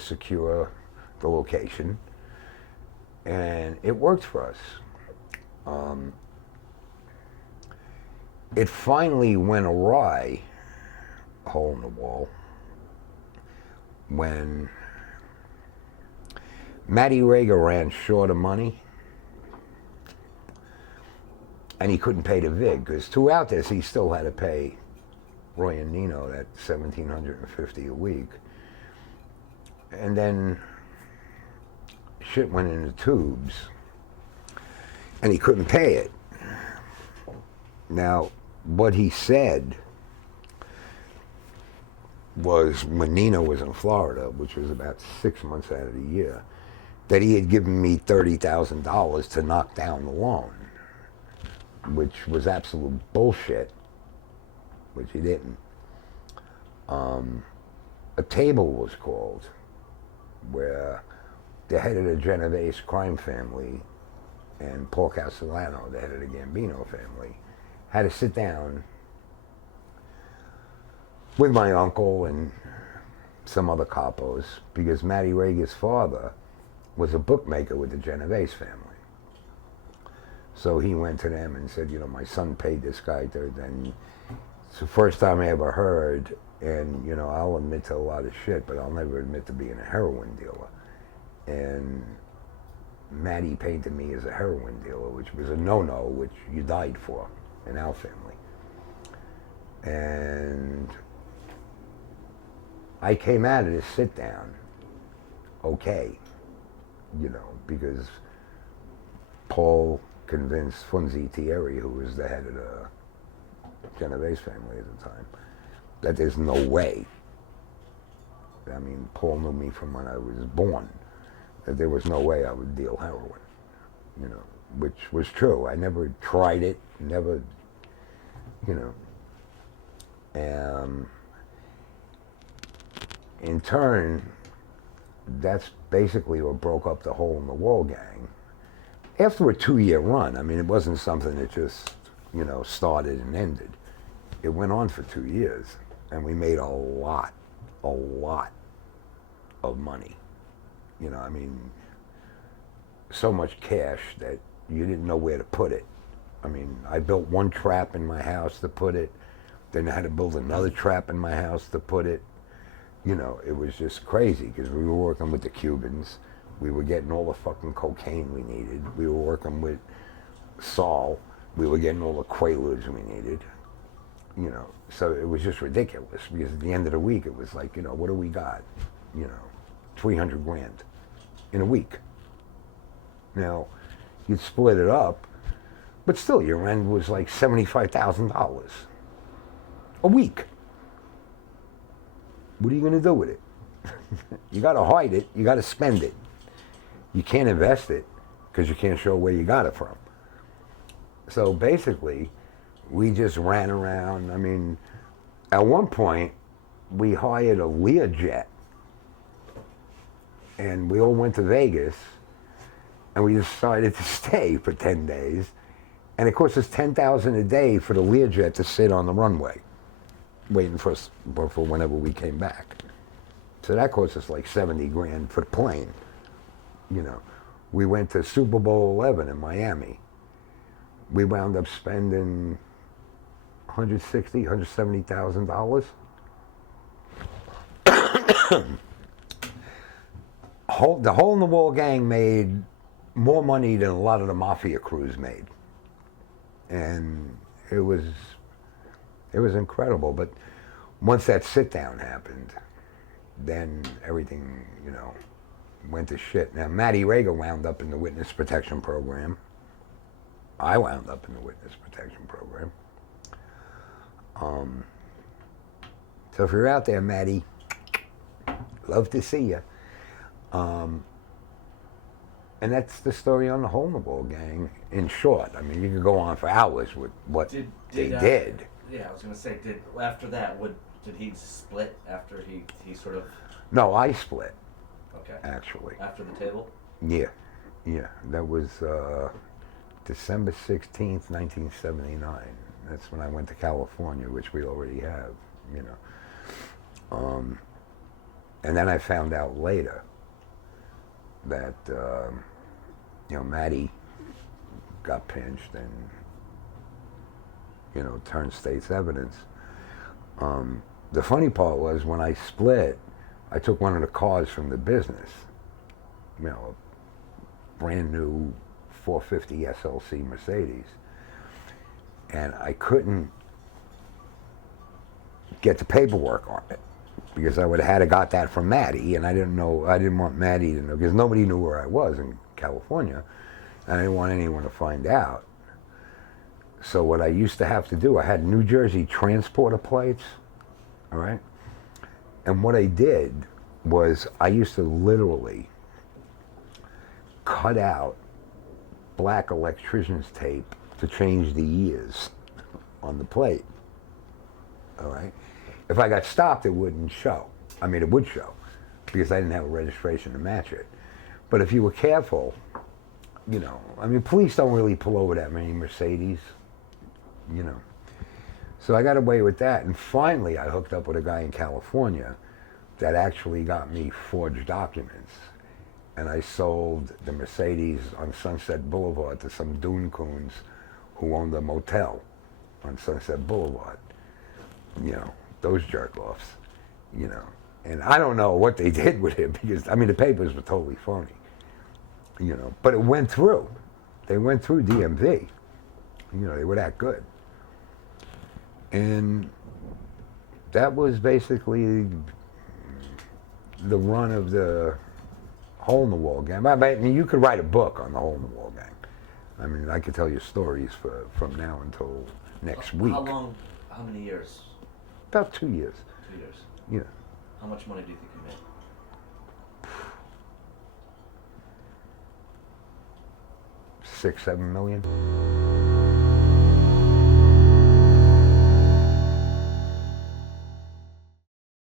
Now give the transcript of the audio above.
secure the location, and it worked for us. It finally went awry, hole in the wall, when Matty Rager ran short of money, and he couldn't pay the VIG, because throughout this he still had to pay Roy and Nino that $1,750 a week. And then shit went in the tubes, and he couldn't pay it. Now, what he said was, when Nino was in Florida, which was about 6 months out of the year, that he had given me $30,000 to knock down the loan, which was absolute bullshit, which he didn't. A table was called where the head of the Genovese crime family and Paul Castellano, the head of the Gambino family, had to sit down with my uncle and some other capos, because Matty Rager's father was a bookmaker with the Genovese family. So he went to them and said, my son paid this guy, and it's the first time I ever heard, and I'll admit to a lot of shit, but I'll never admit to being a heroin dealer. And Matty painted me as a heroin dealer, which was a no-no, which you died for in our family. And I came out of this sit down okay, because Paul convinced Funzi Tieri, who was the head of the Genovese family at the time, that there's no way. I mean, Paul knew me from when I was born, that there was no way I would deal heroin, which was true. I never tried it, never, in turn, that's basically what broke up the Hole in the Wall gang. After a 2-year run, I mean, it wasn't something that just, started and ended. It went on for 2 years, and we made a lot of money. So much cash that you didn't know where to put it. I mean, I built one trap in my house to put it, then I had to build another trap in my house to put it. It was just crazy, because we were working with the Cubans. We were getting all the fucking cocaine we needed. We were working with Saul. We were getting all the Quaaludes we needed. So it was just ridiculous, because at the end of the week, it was like, what do we got? 300 grand in a week. Now, you'd split it up, but still your rent was like $75,000 a week. What are you going to do with it? You got to hide it. You got to spend it. You can't invest it because you can't show where you got it from. So basically, we just ran around. I mean, at one point, we hired a Learjet, and we all went to Vegas, and we decided to stay for 10 days, and it cost us $10,000 a day for the Learjet to sit on the runway, waiting for us for whenever we came back. So that cost us like 70 grand for the plane. We went to Super Bowl 11 in Miami. We wound up spending $160,000, $170,000. The Hole in the Wall gang made more money than a lot of the mafia crews made, and it was incredible. But once that sit down happened, then everything went to shit. Now Matty Rager wound up in the witness protection program. I wound up in the witness protection program. So if you're out there, Matty, love to see you. And that's the story on the Hole in the Wall gang, in short. I mean, you could go on for hours with what they did. Yeah, I was going to say, after that, did he split after he sort of... No, I split. Okay. Actually. After the table? Yeah. That was December 16th, 1979. That's when I went to California, which we already have, And then I found out later that, Maddie got pinched and, turned state's evidence. The funny part was when I split, I took one of the cars from the business, a brand new 450 SLC Mercedes, and I couldn't get the paperwork on it because I would have had to got that from Maddie, and I didn't want Maddie to know because nobody knew where I was in California, and I didn't want anyone to find out. So what I used to have to do, I had New Jersey transporter plates, all right? And what I did was I used to literally cut out black electrician's tape to change the years on the plate, all right? If I got stopped, it wouldn't show. I mean, it would show because I didn't have a registration to match it. But if you were careful, police don't really pull over that many Mercedes, So I got away with that. And finally, I hooked up with a guy in California that actually got me forged documents. And I sold the Mercedes on Sunset Boulevard to some dune coons who owned a motel on Sunset Boulevard. Those jerk-offs, And I don't know what they did with it because, the papers were totally phony, But it went through. They went through DMV. They were that good. And that was basically the run of the Hole in the Wall gang. You could write a book on the Hole in the Wall gang. I could tell you stories from now until next week. How long? How many years? About 2 years. 2 years. Yeah. How much money do you think you made? $6-7 million.